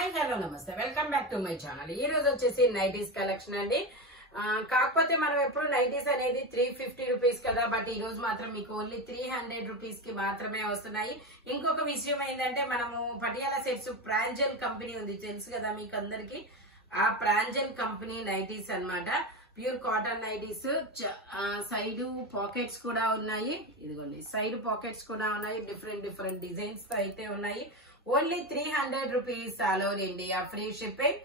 Hi hello నమస్తే welcome back to my channel. ఈ రోజు వచ్చేసి నైటీస్ కలెక్షన్ అండి. కాకపోతే మనం ఎప్పుడు నైటీస్ అనేది 350 రూపీస్ కదా, బట్ ఈ రోజు మాత్రం మీకు ఓన్లీ 300 రూపీస్ కి మాత్రమే వస్తున్నాయి. ఇంకొక విషయం ఏంటంటే, మనము పటియాలా సెట్స్ ప్రాంజల్ కంపెనీ ఉంది తెలుసు కదా మీకు అందరికి. ఆ ప్రాంజల్ కంపెనీ నైటీస్ అన్నమాట. Pure cotton nighties. Side pockets కూడా ఉన్నాయి. ఇదిగోండి సైడ్ పాకెట్స్ కూడా ఉన్నాయి. డిఫరెంట్ డిజైన్స్ తో అయితే ఉన్నాయి. Only 300 rupees all over India, free shipping.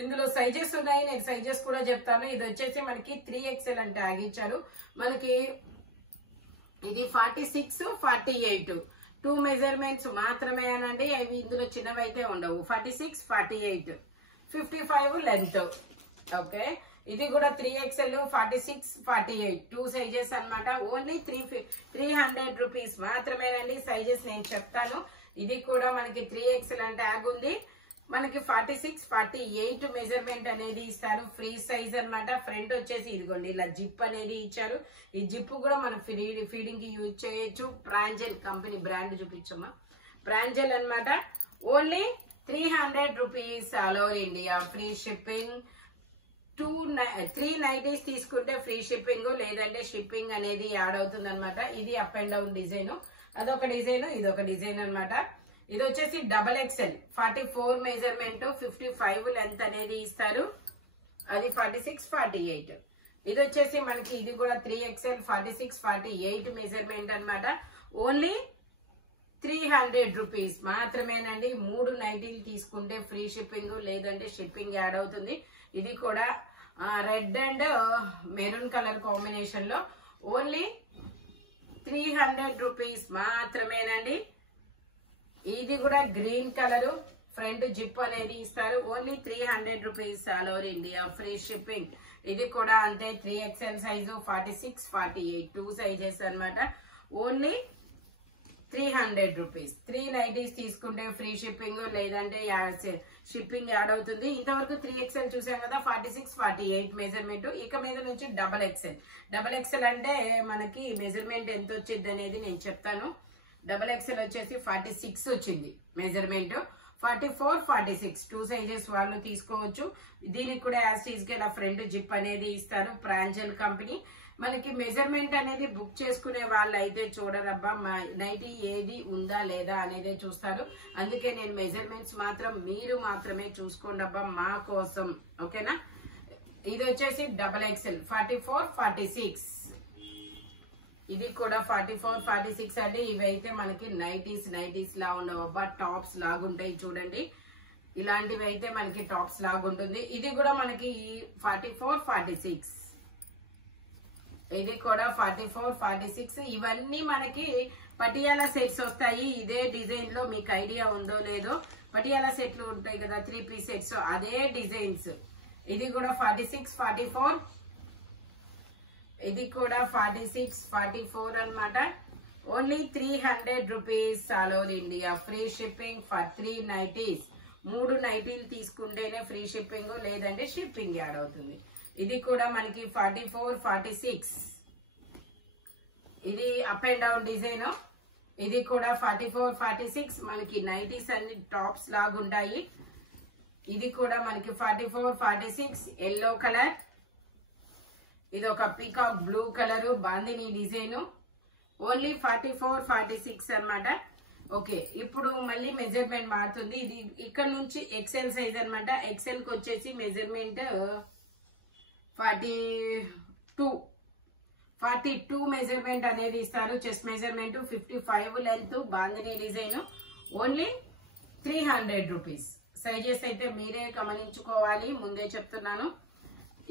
ఇందులో సైజెస్ ఉన్నాయి, నేను సైజెస్ కూడా చెప్తాను. ఇది వచ్చేసి మనకి 3XL అని ట్యాగ్ ఇచ్చారు. మనకి ఇది 46, 48 2 మెజర్మెంట్స్ మాత్రమే అనండి. అవి ఇందులో చిన్నవి అయితే ఉండవు. 46, 48 55 లెంత్. ఓకే, ఇది కూడా 3XL 46, 48 2 సైజెస్ అన్నమాట. ఓన్లీ 300 రూపీస్ మాత్రమేనండి. సైజెస్ నేను చెప్తాను. ఇది కూడా మనకి 3XL అని ట్యాగ్ ఉంది. మనకి 46, 48 మెజర్మెంట్ అనేది ఇస్తారు. ఫ్రీ సైజ్ అన్నమాట. ఫ్రంట్ వచ్చేసి ఇదిగోండి ఇలా జిప్ అనేది ఇచ్చారు. ఈ జిప్ కూడా మనం ఫీడింగ్ కి యూజ్ చేయొచ్చు. Pranjal company brand చూపించమ్మా. ప్రాంజల్ అన్నమాట. Only 300 rupees all over India, free shipping. 3 nighties తీసుకుంటే ఫ్రీ షిప్పింగ్, లేదంటే షిప్పింగ్ అనేది యాడ్ అవుతుంది అనమాట. ఇది అప్ అండ్ డౌన్ డిజైన్, అదొక డిజైన్, ఇదొక డిజైన్ అన్నమాట. ఇది వచ్చేసి XXL 44 మెజర్మెంట్, 55 లెంత్ అనేది ఇస్తారు. అది 46, 48. ఇది వచ్చేసి మనకి ఇది కూడా 3XL 46, 48 మెజర్మెంట్ అన్నమాట. ఓన్లీ 300 రూపీస్ మాత్రమేనండి. 3 నైటీలు తీసుకుంటే ఫ్రీ షిప్పింగ్, లేదంటే షిప్పింగ్ యాడ్ అవుతుంది. ఇది కూడా red and maroon colour combination లో ఓన్లీ 300 రూపీస్ మాత్రమేనండి. ఇది కూడా గ్రీన్ కలర్, ఫ్రంట్ జిప్ అనేది ఇస్తారు. Only 300 rupees all over India, free shipping. ఇది కూడా అంతే 3XL సైజు, 46, 48 2 సైజెస్ అన్నమాట. Only 300 rupees. 3 నైటీస్ తీసుకుంటే ఫ్రీ షిప్పింగ్, లేదంటే షిప్పింగ్ యాడ్ అవుతుంది. ఇంతవరకు 3XL చూసాం కదా, 46, 48 మెజర్మెంట్. ఇక మీద నుంచి XXL అంటే మనకి మెజర్మెంట్ ఎంత వచ్చింది అనేది నేను చెప్తాను. XXL వచ్చేసి 46 వచ్చింది మెజర్మెంట్. 44, 46 2 సైజెస్ వాళ్ళు తీసుకోవచ్చు. దీనికి కూడా యాజ్ టీజ్ గా ఫ్రంట్ జిప్ అనేది ఇస్తారు. ప్రాంజల్ కంపెనీ. మనకి మెజర్మెంట్ అనేది బుక్ చేసుకునే వాళ్ళు అయితే చూడరబ్బా, నైటీ ఏది ఉందా లేదా అనేది చూస్తారు. అందుకే నేను మెజర్మెంట్స్ మాత్రం మీరు మాత్రమే చూసుకోండి అబ్బా, మా కోసం. ఓకేనా. ఇది వచ్చేసి XXL 44, 46. ఇది కూడా 44, 46 అండి. ఇవైతే మనకి నైటీస్ లా ఉండవబ్బా, టాప్స్ లాగుంటాయి చూడండి. ఇలాంటివి అయితే మనకి టాప్స్ లాగుంటుంది. ఇది కూడా మనకి 44, 46. ఇది కూడా 44, 46. ఇవన్నీ మనకి పటియాలా సెట్స్ వస్తాయి. ఇదే డిజైన్ లో మీకు ఐడియా ఉందో లేదో, పటియాలా సెట్లు ఉంటాయి కదా 3 పీస్ సెట్స్, అదే డిజైన్స్. ఇది కూడా 46, 44. ఇది కూడా 46, 44 అన్నమాట. Only 300 rupees all over India, free shipping for 3 nighties. 3 నైటీలు తీసుకుంటేనే ఫ్రీ షిప్పింగ్, లేదంటే షిప్పింగ్ యాడ్ అవుతుంది. ఇది కూడా మనకి 44, 46. ఇది అప్ అండ్ డౌన్ డిజైన్. ఇది కూడా 44, 46. మనకి నైటీస్ అన్ని టాప్స్ లాగుంటాయి. ఇది కూడా మనకి 44, 46 ఎల్లో కలర్. ఇది ఒక peacock blue colour bandhani design. Only 44, 46 అన్నమాట. ఓకే, ఇప్పుడు మళ్ళీ మెజర్మెంట్ మారుతుంది. ఇది ఇక్కడ నుంచి XL సైజ్ అన్నమాట. XL కి వచ్చేసి మెజర్మెంట్ 42 మెజర్మెంట్ అనేది ఇస్తారు. Chest measurement 55 length, bandhani design. Only 300 rupees. Sizes అయితే మీరే గమనించుకోవాలి, ముందే చెప్తున్నాను.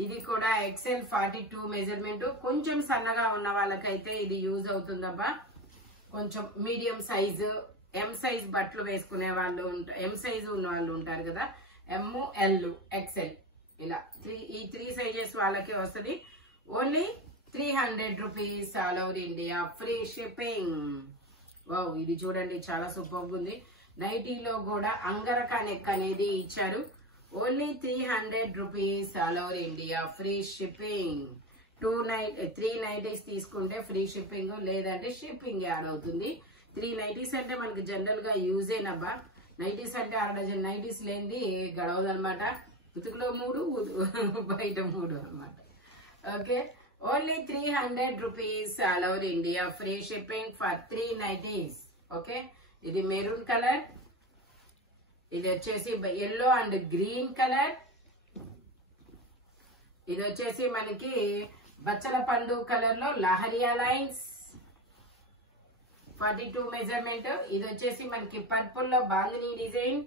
ఇది కూడా XL 42 మెజర్మెంట్. కొంచెం సన్నగా ఉన్న వాళ్ళకైతే ఇది యూజ్ అవుతుందబ్బా. కొంచెం మీడియం సైజు, M సైజ్ బట్టలు వేసుకునే వాళ్ళు, M సైజు ఉన్న వాళ్ళు ఉంటారు కదా, M, L, XL ఇలా ఈ 3 సైజెస్ వాళ్ళకి వస్తుంది. Only 300 rupees all over India, free shipping. Wow, ఇది చూడండి చాలా సూపర్ ఉంది. నైటీలో కూడా అంగరకా నెక్ అనేది ఇచ్చారు. Only 300 rupees all over India, free shipping. 3 nighties తీసుకుంటే ఫ్రీ షిప్పింగ్, లేదంటే షిప్పింగ్ యాడ్ అవుతుంది. 3 నైటీస్ అంటే మనకి జనరల్ గా యూజ్ అయినబ్బా. నైటీస్ అంటే 6 డజన్ నైటీస్ లేనిది గడవదు అనమాట. ఉతుకులో 3 బయట 3 అనమాట. Okay, only 300 rupees all over India, free shipping for 3 nighties. Okay, ఇది మెరూన్ కలర్, ఇది వచ్చేసి ఎల్లో అండ్ గ్రీన్ కలర్, ఇది వచ్చేసి మనకి బచ్చల పండు కలర్ లో లహరియా లైన్స్ 42 మెజర్మెంట్, ఇది వచ్చేసి మనకి పర్పుల్ లో బాందిని డిజైన్,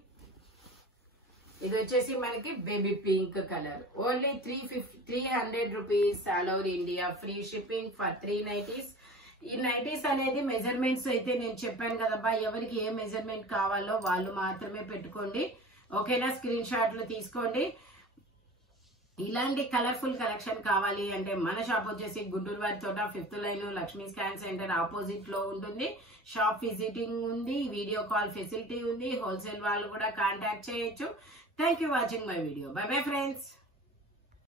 ఇది వచ్చేసి మనకి baby pink colour. Only 300 rupees all over India, free shipping for 3 nighties. ఈ నైటీస్ అనేది మెజర్మెంట్స్ అయితే నేను చెప్పాను కదబ్బా, ఎవరికి ఏ మెజర్మెంట్ కావాలో వాళ్ళు మాత్రమే పెట్టుకోండి. ఓకేనా, స్క్రీన్ షాట్లు తీసుకోండి. ఇలాంటి కలర్ఫుల్ కలెక్షన్ కావాలి అంటే మన షాప్ వచ్చేసి గుంటూరు వారి తోట 5th line Lakshmi scan centre opposite లో ఉంటుంది. షాప్ విజిటింగ్ ఉంది, వీడియో కాల్ ఫెసిలిటీ ఉంది, హోల్సేల్ వాళ్ళు కూడా కాంటాక్ట్ చేయొచ్చు. Thank you watching my video. By bye friends.